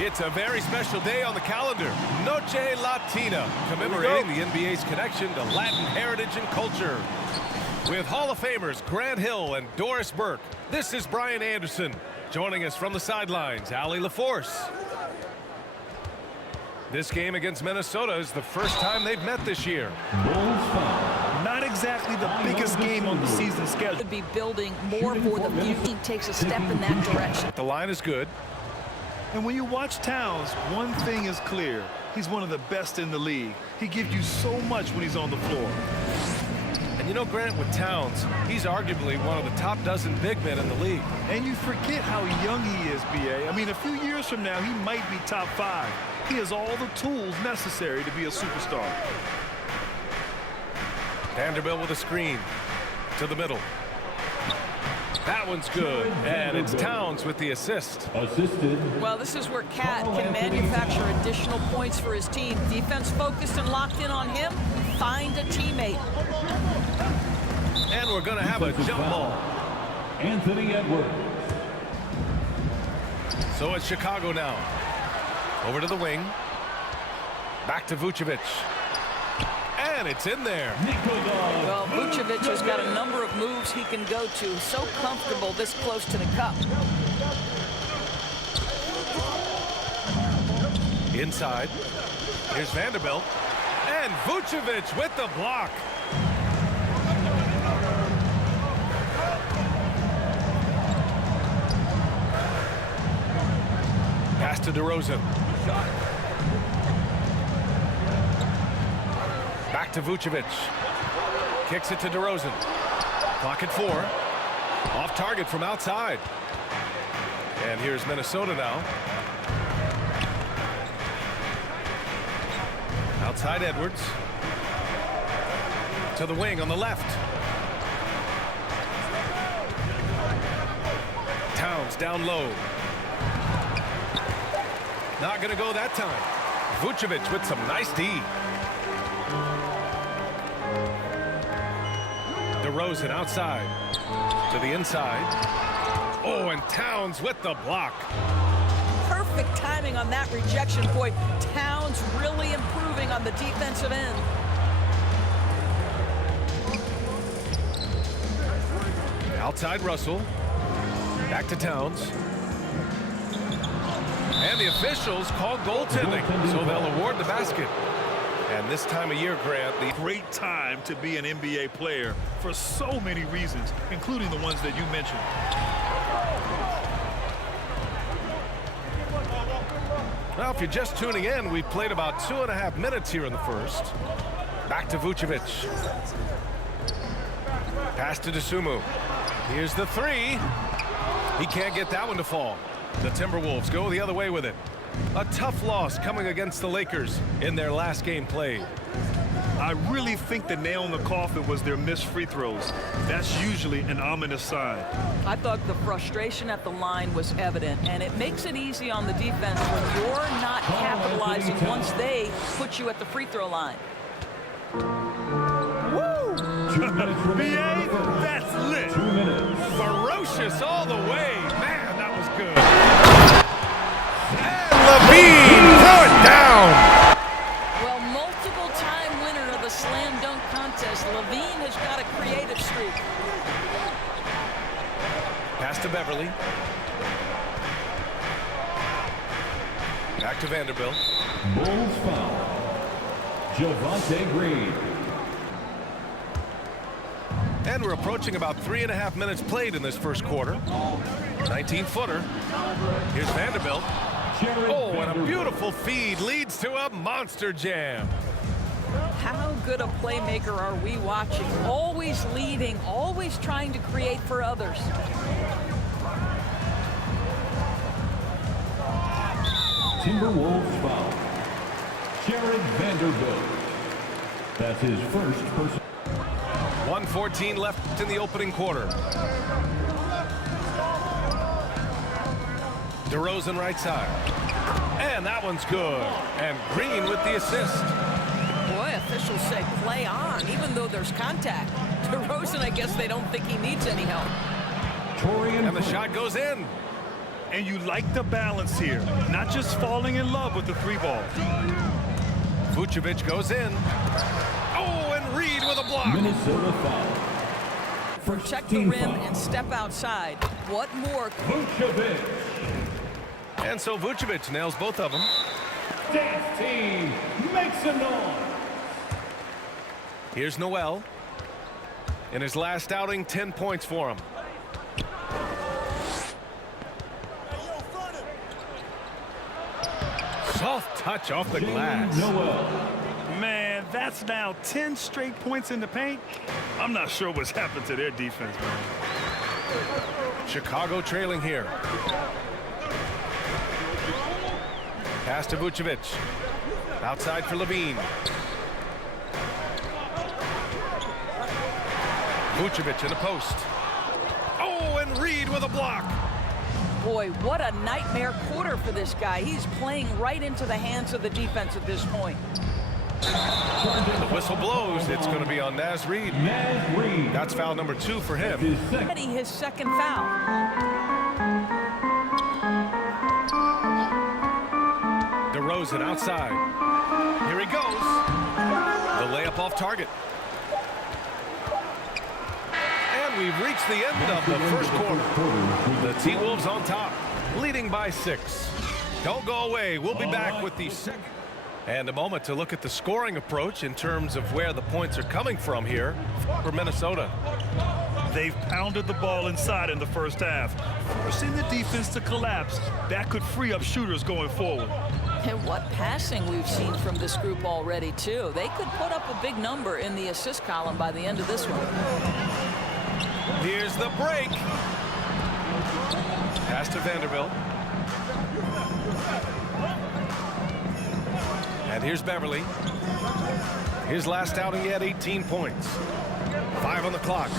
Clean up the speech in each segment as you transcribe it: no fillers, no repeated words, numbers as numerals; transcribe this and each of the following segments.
It's a very special day on the calendar. Noche Latina, commemorating the NBA's connection to Latin heritage and culture. With Hall of Famers Grant Hill and Doris Burke, this is Brian Anderson. Joining us from the sidelines, Allie LaForce. This game against Minnesota is the first time they've met this year. Not exactly the biggest game on the season schedule. Could be building more for the future. Takes a step in that direction. The line is good. And when you watch Towns, one thing is clear. He's one of the best in the league. He gives you so much when he's on the floor. And you know, Grant, with Towns, he's arguably one of the top dozen big men in the league. And you forget how young he is, B.A. I mean, a few years from now, he might be top 5. He has all the tools necessary to be a superstar. Vanderbilt with a screen to the middle. That one's good, and it's Towns with the assist. Well, this is where Cat can manufacture additional points for his team. Defense focused and locked in on him. Find a teammate. And we're going to have a jump ball. Anthony Edwards. So it's Chicago now. Over to the wing. Back to Vucevic. And it's in there. Well, Vucevic has got a number of moves he can go to. So comfortable this close to the cup. Inside. Here's Vanderbilt. And Vucevic with the block. Pass to DeRozan. Back to Vucevic. Kicks it to DeRozan. Clock at 4. Off target from outside. And here's Minnesota now. Outside Edwards. To the wing on the left. Towns down low. Not going to go that time. Vucevic with some nice D. DeRozan outside to the inside. Oh, and Towns with the block. Perfect timing on that rejection. Boy, Towns really improving on the defensive end. Outside Russell. Back to Towns. And the officials call goaltending, so they'll award the basket. And this time of year, Grant, the Great time to be an NBA player for so many reasons, including the ones that you mentioned. Well, if you're just tuning in, we've played about 2.5 minutes here in the first. Back to Vucevic. Pass to Dosunmu. Here's the 3. He can't get that one to fall. The Timberwolves go the other way with it. A tough loss coming against the Lakers in their last game played. I really think the nail in the coffin was their missed free throws. That's usually an ominous sign. I thought the frustration at the line was evident, and it makes it easy on the defense when you're not capitalizing once they put you at the free throw line. Woo! B.A., that's lit. 2 minutes. Ferocious all the way. Man, that was good. And Levine, throw it down. Well, multiple-time winner of the slam dunk contest, Levine has got a creative streak. Pass to Beverly. Back to Vanderbilt. Bulls foul. Javonte Green. And we're approaching about 3.5 minutes played in this first quarter. 19-footer. Here's Vanderbilt. Oh, and a beautiful feed leads to a monster jam. How good a playmaker are we watching? Always leading, always trying to create for others. Timberwolves foul. Jared Vanderbilt. That's his first person. 1:14 left in the opening quarter. DeRozan right side. And that one's good. And Green with the assist. Boy, officials say play on, even though there's contact. DeRozan, I guess they don't think he needs any help. And the shot goes in. And you like the balance here, not just falling in love with the three ball. Vucevic goes in. Oh, and Reed with a block. Minnesota foul. Protect the rim and step outside. What more? Vucevic. And so Vucevic nails both of them. Dance team makes a noise. Here's Noel. In his last outing, 10 points for him. Soft touch off the glass. Noel. Man, that's now 10 straight points in the paint. I'm not sure what's happened to their defense, man. Chicago trailing here. Pass to Vucevic. Outside for Levine. Vucevic in the post. Oh, and Reed with a block. Boy, what a nightmare quarter for this guy. He's playing right into the hands of the defense at this point. The whistle blows. It's going to be on Naz Reed. Naz Reed. That's foul number 2 for him. His second foul. DeRozan outside. Here he goes. The layup off target. And we've reached the end of the first quarter. The T-Wolves on top, leading by 6. Don't go away. We'll be back with the second. And a moment to look at the scoring approach in terms of where the points are coming from here for Minnesota. They've pounded the ball inside in the first half, forcing the defense to collapse. That could free up shooters going forward. And what passing we've seen from this group already, too. They could put up a big number in the assist column by the end of this one. Here's the break. Pass to Vanderbilt. And here's Beverly. His last outing, he had 18 points. 5 on the clock.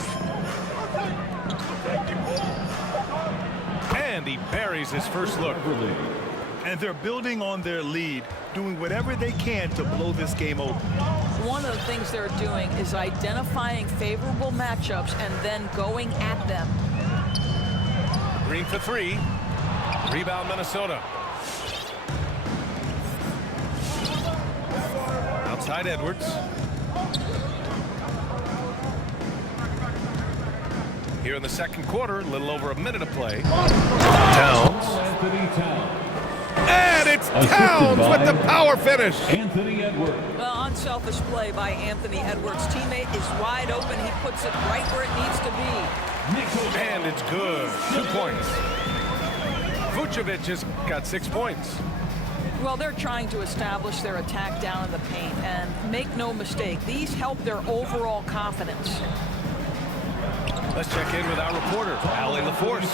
And he buries his first look. And they're building on their lead, doing whatever they can to blow this game open. One of the things they're doing is identifying favorable matchups and then going at them. Green for 3. Rebound Minnesota. Outside Edwards. Here in the second quarter, a little over a minute of play. Towns. And it's Towns with the power finish. Anthony Edwards. Well, unselfish play by Anthony Edwards. Teammate is wide open. He puts it right where it needs to be. And it's good. 2 points. Vucevic has got 6 points. Well, they're trying to establish their attack down in the paint. And make no mistake, these help their overall confidence. Let's check in with our reporter, Allie LaForce.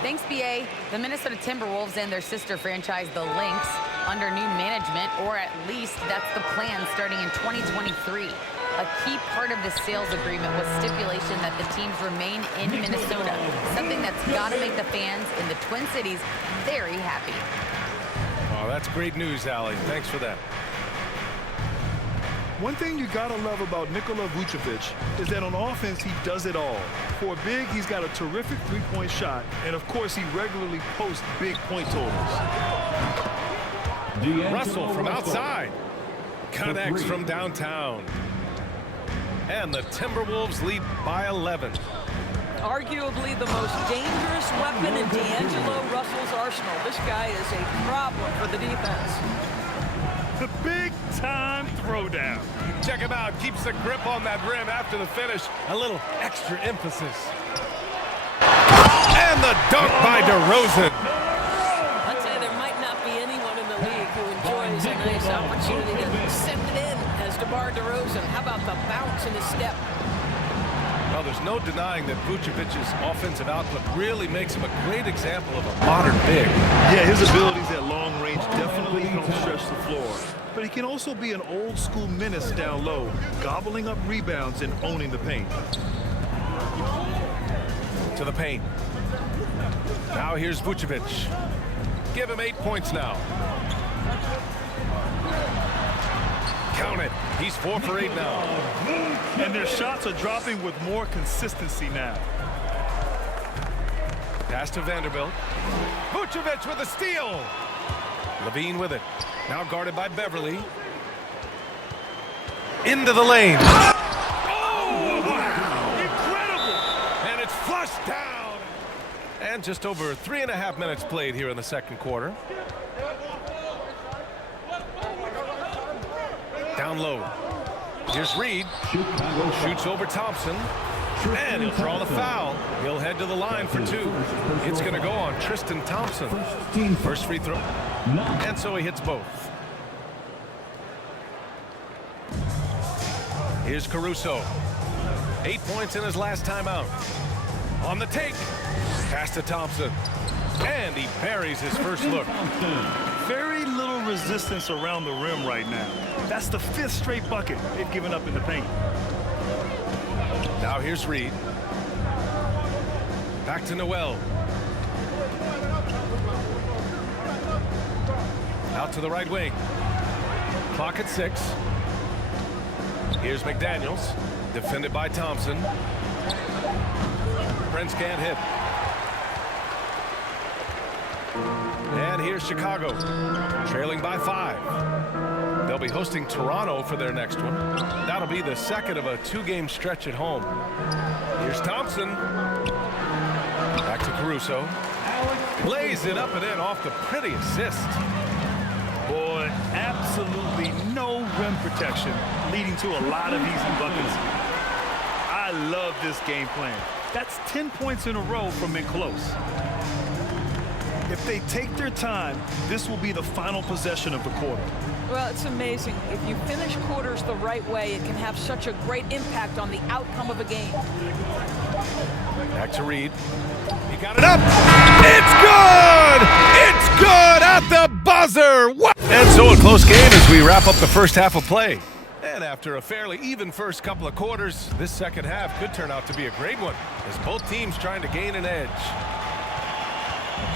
Thanks, BA. The Minnesota Timberwolves and their sister franchise, the Lynx, under new management, or at least that's the plan starting in 2023. A key part of this sales agreement was stipulation that the teams remain in Minnesota, something that's got to make the fans in the Twin Cities very happy. Oh, that's great news, Allie. Thanks for that. One thing you gotta love about Nikola Vucevic is that on offense, he does it all. For a big, he's got a terrific three-point shot, and of course, he regularly posts big point totals. Russell from outside. Connects from downtown. And the Timberwolves lead by 11. Arguably the most dangerous weapon in D'Angelo Russell's arsenal. This guy is a problem for the defense. The big-time throwdown. Check him out. Keeps the grip on that rim after the finish. A little extra emphasis. And the dunk by DeRozan. I'd say there might not be anyone in the league who enjoys a nice opportunity to send it in as DeMar DeRozan. How about the bounce in his step? Well, there's no denying that Vucevic's offensive output really makes him a great example of a modern big. Yeah, his abilities at long range definitely help stretch the floor. But he can also be an old-school menace down low, gobbling up rebounds and owning the paint. To the paint. Now here's Vucevic. Give him 8 points now. Count it. He's 4 for 8 now. And their shots are dropping with more consistency now. Pass to Vanderbilt. Vucevic with a steal. Levine with it. Now guarded by Beverly. Into the lane. Incredible! And it's flushed down. And just over 3.5 minutes played here in the second quarter. Down low. Here's Reed. Shoots over Thompson. And he'll draw the foul. He'll head to the line for two. It's going to go on Tristan Thompson. First free throw. And so he hits both. Here's Caruso. 8 points in his last time out. On the take. Pass to Thompson. And he buries his first look. Very little resistance around the rim right now. That's the 5th straight bucket they've given up in the paint. Now here's Reed. Back to Noel. Out to the right wing. Clock at 6. Here's McDaniels. Defended by Thompson. Prince can't hit. And here's Chicago. Trailing by 5. They'll be hosting Toronto for their next one. That'll be the second of a 2-game stretch at home. Here's Thompson. Back to Caruso. Lays it up and in off the pretty assist. Boy, absolutely no rim protection, leading to a lot of easy buckets. I love this game plan. That's 10 points in a row from in close. If they take their time, this will be the final possession of the quarter. Well, it's amazing. If you finish quarters the right way, it can have such a great impact on the outcome of a game. Back to Reed. He got it up. It's good! It's good at the buzzer! What? And so a close game as we wrap up the first half of play. And after a fairly even first couple of quarters, this second half could turn out to be a great one as both teams trying to gain an edge.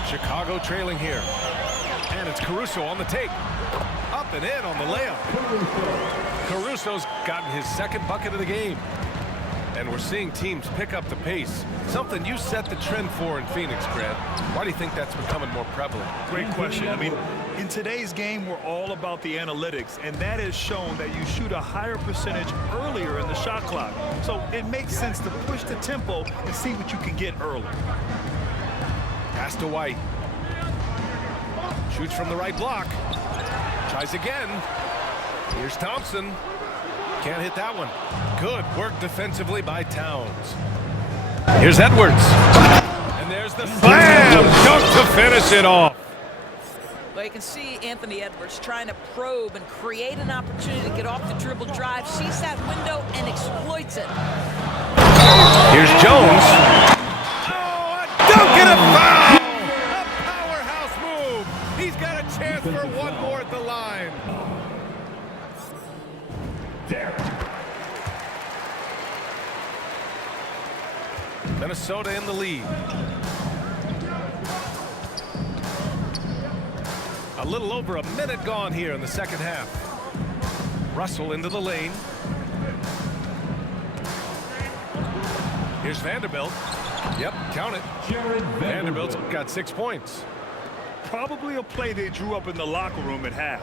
Chicago trailing here. And it's Caruso on the take. Up and in on the layup. Caruso's gotten his second bucket of the game. And we're seeing teams pick up the pace. Something you set the trend for in Phoenix, Grant. Why do you think that's becoming more prevalent? Great question. I mean, in today's game, we're all about the analytics, and that has shown that you shoot a higher percentage earlier in the shot clock. So it makes sense to push the tempo and see what you can get early. Pass to White. Shoots from the right block. Tries again. Here's Thompson. Can't hit that one. Good work defensively by Towns. Here's Edwards. And there's the slam dunk to finish it off. Well, you can see Anthony Edwards trying to probe and create an opportunity to get off the dribble drive, sees that window, and exploits it. Here's Jones. Oh, a dunk and a foul! A powerhouse move. He's got a chance for one more at the line. Minnesota in the lead. A little over a minute gone here in the second half. Russell into the lane. Here's Vanderbilt. Yep, count it. Vanderbilt's got 6 points. Probably a play they drew up in the locker room at half.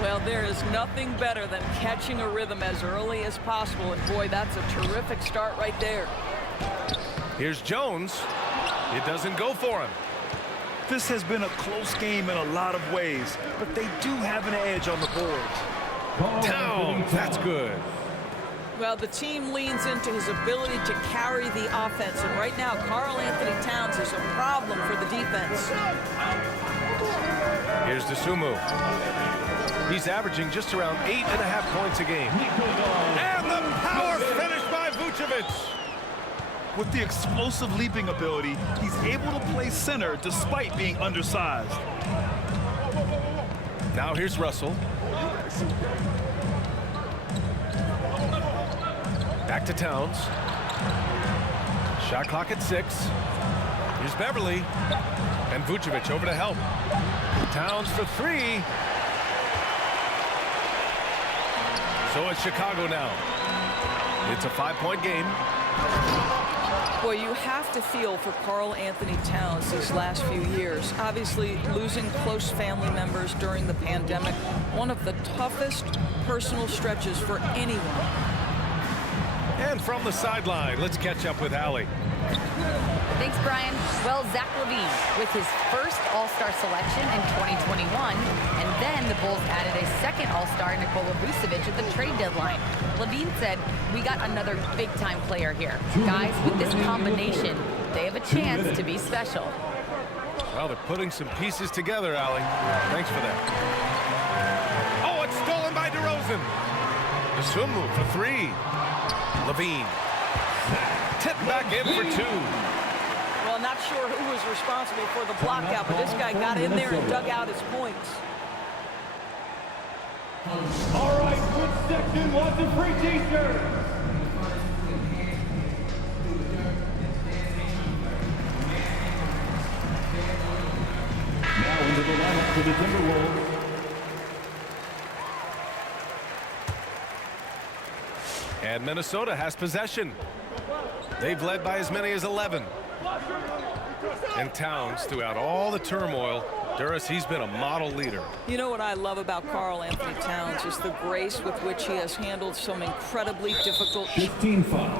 Well, there is nothing better than catching a rhythm as early as possible, and boy, that's a terrific start right there. Here's Jones. It doesn't go for him. This has been a close game in a lot of ways, but they do have an edge on the boards. Towns, that's good. Well, the team leans into his ability to carry the offense, and right now, Karl Anthony Towns is a problem for the defense. Here's Dosunmu. He's averaging just around 8.5 points a game. And the power finish by Vucevic. With the explosive leaping ability, he's able to play center despite being undersized. Now here's Russell. Back to Towns. Shot clock at 6. Here's Beverly. And Vucevic over to help. Towns for 3. So it's Chicago now. It's a 5-point game. Boy, you have to feel for Karl Anthony Towns these last few years. Obviously, losing close family members during the pandemic, one of the toughest personal stretches for anyone. And from the sideline, let's catch up with Allie. Thanks, Brian. Well, Zach LaVine with his first All-Star selection in 2021, and then the Bulls added a second All-Star, Nikola Vucevic, at the trade deadline. LaVine said, "We got another big-time player here. Guys, with this combination, they have a chance to be special." Well, they're putting some pieces together, Allie. Thanks for that. Oh, it's stolen by DeRozan. Dosunmu for three. LaVine. Tipped back in for two. Well, not sure who was responsible for the block out, but this guy got in there and dug out his points. All right, which section wants a free t-shirt? Now into the lineup for the Timberwolves. And Minnesota has possession. They've led by as many as 11. And Towns, throughout all the turmoil, Duras, he's been a model leader. You know what I love about Karl Anthony Towns is the grace with which he has handled some incredibly difficult... 15 foul.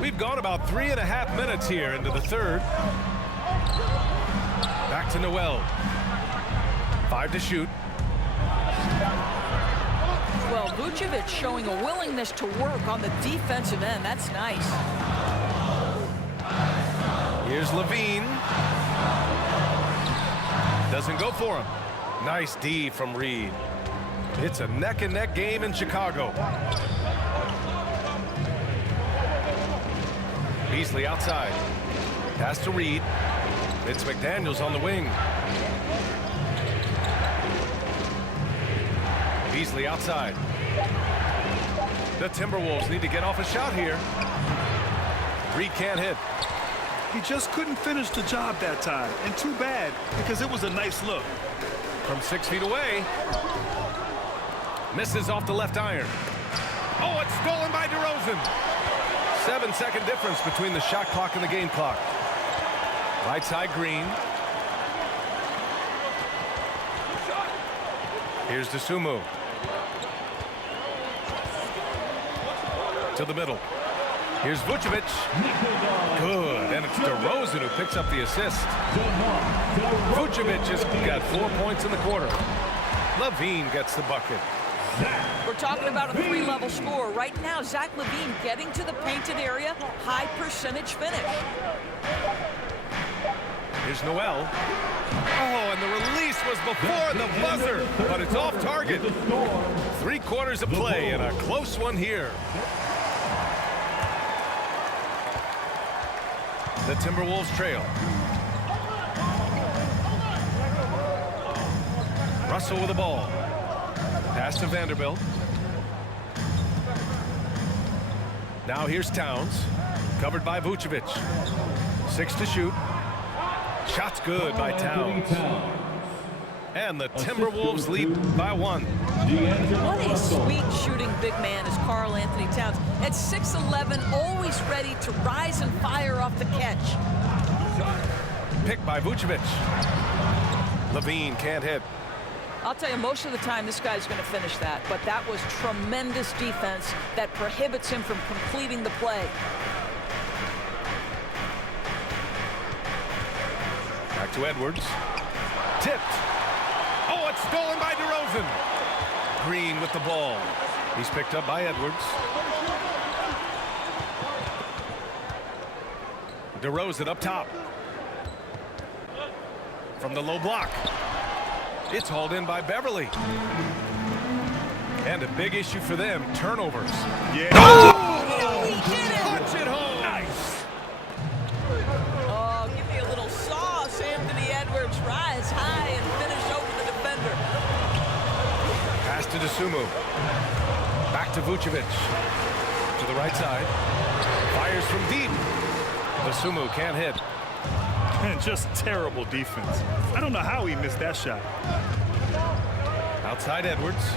We've gone about 3.5 minutes here into the third. Back to Noel. 5 to shoot. Well, Vucevic showing a willingness to work on the defensive end. That's nice. Here's LaVine. Doesn't go for him. Nice D from Reed. It's a neck-and-neck game in Chicago. Beasley outside. Pass to Reed. It's McDaniels on the wing. Beasley outside. The Timberwolves need to get off a shot here. Reed can't hit. He just couldn't finish the job that time, and too bad, because it was a nice look. From 6 feet away. Misses off the left iron. Oh, it's stolen by DeRozan. 7-second difference between the shot clock and the game clock. Right side Green. Here's Dosunmu. To the middle. Here's Vucevic. Good. And it's DeRozan who picks up the assist. Vucevic has got 4 points in the quarter. LaVine gets the bucket. We're talking about a three-level score. Right now, Zach LaVine getting to the painted area, high percentage finish. Here's Noel. Oh, and the release was before the buzzer, but it's off target. 3 quarters of play and a close one here. The Timberwolves trail. Russell with the ball. Pass to Vanderbilt. Now here's Towns. Covered by Vucevic. 6 to shoot. Shot's good by Towns. And the Timberwolves lead by 1. What a sweet shooting big man is Karl Anthony Towns. At 6'11", always ready to rise and fire off the catch. Picked by Vucevic. LaVine can't hit. I'll tell you, most of the time this guy's going to finish that, but that was tremendous defense that prohibits him from completing the play. Back to Edwards. Tipped. Oh, it's stolen by DeRozan. Green with the ball. He's picked up by Edwards. DeRozan up top. From the low block. It's hauled in by Beverly. And a big issue for them, turnovers. Yeah. Oh, he did it! Punch it home. Nice. Oh, give me a little sauce. Anthony Edwards rise high and finish over the defender. Pass to Dosunmu. Back to Vucevic. To the right side. Fires from deep. Dosunmu can't hit. And just terrible defense. I don't know how he missed that shot. Outside Edwards.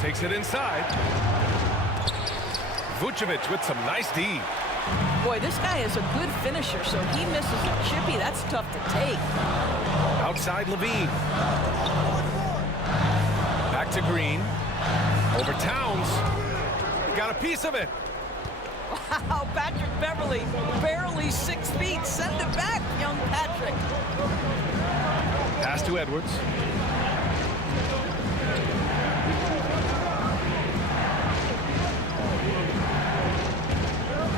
Takes it inside. Vucevic with some nice D. Boy, this guy is a good finisher, so he misses a chippy. That's tough to take. Outside Levine. Back to Green. Over Towns. He got a piece of it. Wow, Patrick Beverly, barely 6 feet. Send it back, young Patrick. Pass to Edwards.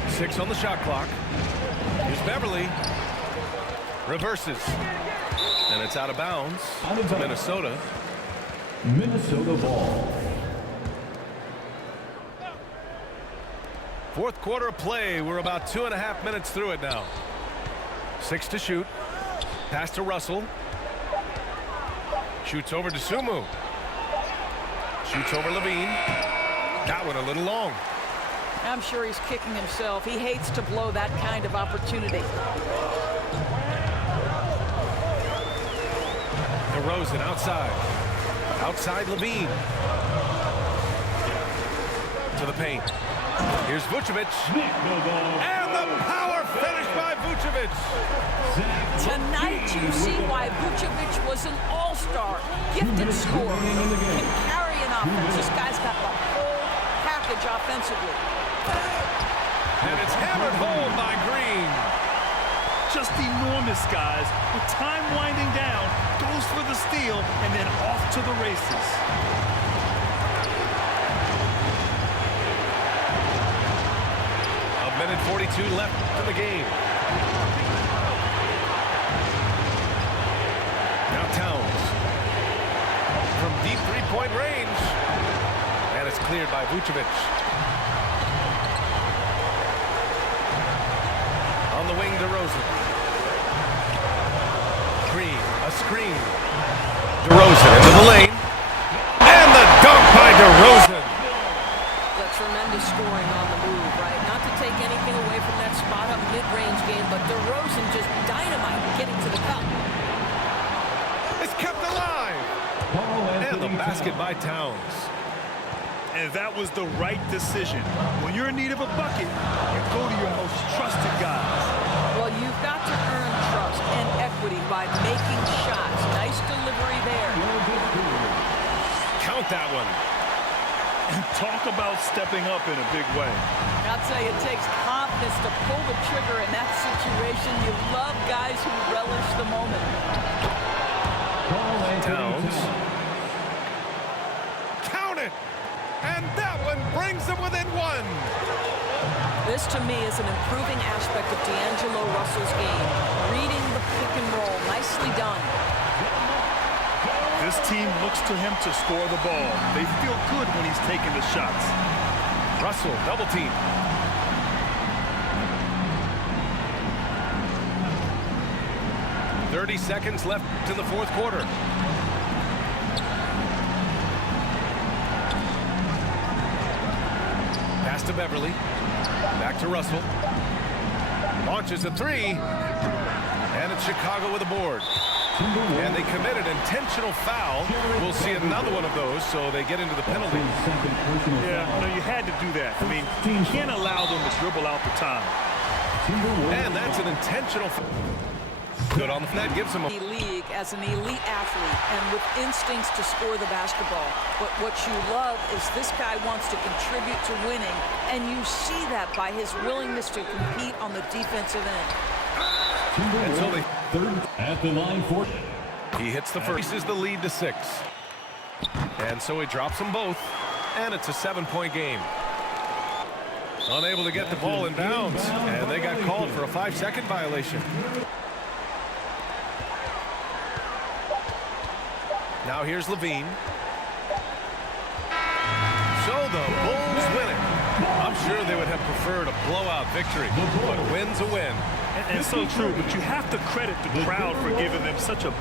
Six on the shot clock. Here's Beverly. Reverses. And it's out of bounds to Minnesota. Minnesota ball. Fourth quarter of play. We're about 2.5 minutes through it now. 6 to shoot. Pass to Russell. Shoots over to Sumu. Shoots over Levine. That one a little long. I'm sure he's kicking himself. He hates to blow that kind of opportunity. DeRozan outside. Outside Levine. To the paint. Here's Vucevic. And the power finish by Vucevic. Tonight you see why Vucevic was an all-star. Gifted scorer. Can carry an offense. This guy's got the whole package offensively. And it's hammered home by Green. Just enormous, guys. With time winding down, goes for the steal, and then off to the races. A minute 42 left in the game. Now Towns. From deep three-point range. And it's cleared by Vucevic. On the wing, DeRozan. Green, a screen. DeRozan into the lane. And the dunk by DeRozan. The tremendous scoring on the move, right? Not to take anything away from that spot-up mid-range game, but DeRozan just dynamite getting to the cup. It's kept alive. And the basket by Towns. And that was the right decision. When you're in need of a bucket, you go to your most trusted guys. Well, you've got to earn trust and equity by making shots. Nice delivery there. Count that one. And talk about stepping up in a big way. I'll tell you, it takes confidence to pull the trigger in that situation. You love guys who relish the moment. Towns. Count it! And that one brings them within one. This, to me, is an improving aspect of D'Angelo Russell's game. Reading the pick and roll. Nicely done. This team looks to him to score the ball. They feel good when he's taking the shots. Russell, double team. .30 seconds left to the fourth quarter. Pass to Beverly. Back to Russell. Launches a three. And it's Chicago with a board. And they committed intentional foul. We'll see another one of those, so they get into the penalty. Yeah, no, you had to do that. I mean, you can't allow them to dribble out the time. And that's an intentional foul. Good on the net, gives him a League as an elite athlete and with instincts to score the basketball. But what you love is this guy wants to contribute to winning, and you see that by his willingness to compete on the defensive end. And so Third at the line for. he hits the first. This is the lead to 6. And so he drops them both, and it's a 7-point game. Unable to get the ball in bounds, and they got called for a 5-second violation. Now here's Levine. So the Bulls win it. I'm sure they would have preferred a blowout victory, but a win's a win. And so true, but you have to credit the crowd for giving them such a